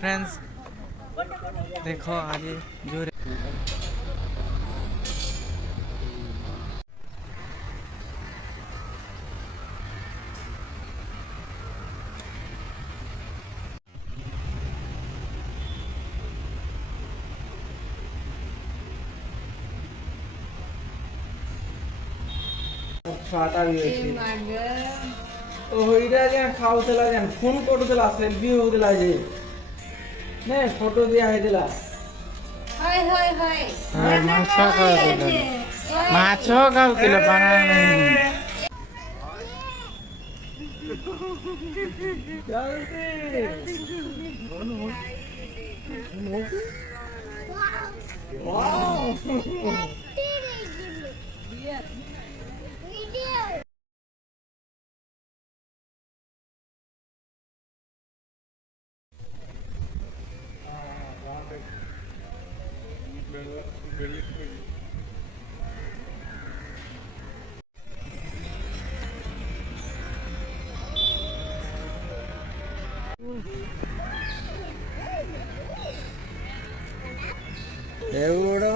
Friends देखो आगे जो ଛୁଆଟା ବି ଅଛି ଓ ଏଇଟା ଯେ ଖାଉଥିଲା ଯେ ଫୋନ୍ କରୁଥିଲା ସେଲ୍ଫି ହଉଥିଲା ଯେ ନେ ଫଟୋ ଦିଆ ହେଇଥିଲା ମାଛ ଖାଉଥିଲେ ପାନା దేవుడు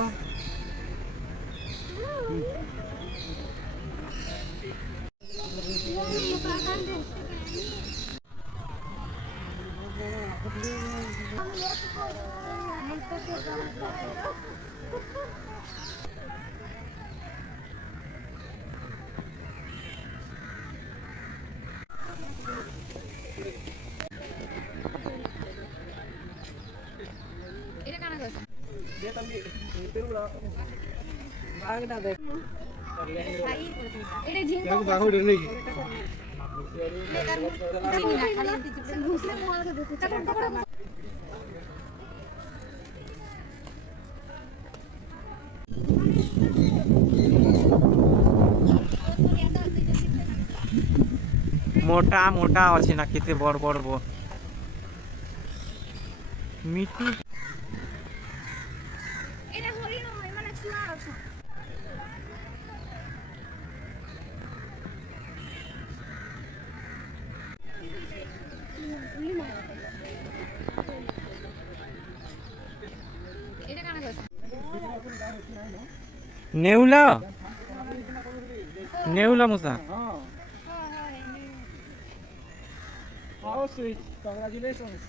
मोटा मोटा अच्छी ना कितने बड़ बड़ मिट्टी नेउला नेउला मुसा How sweet. Congratulations.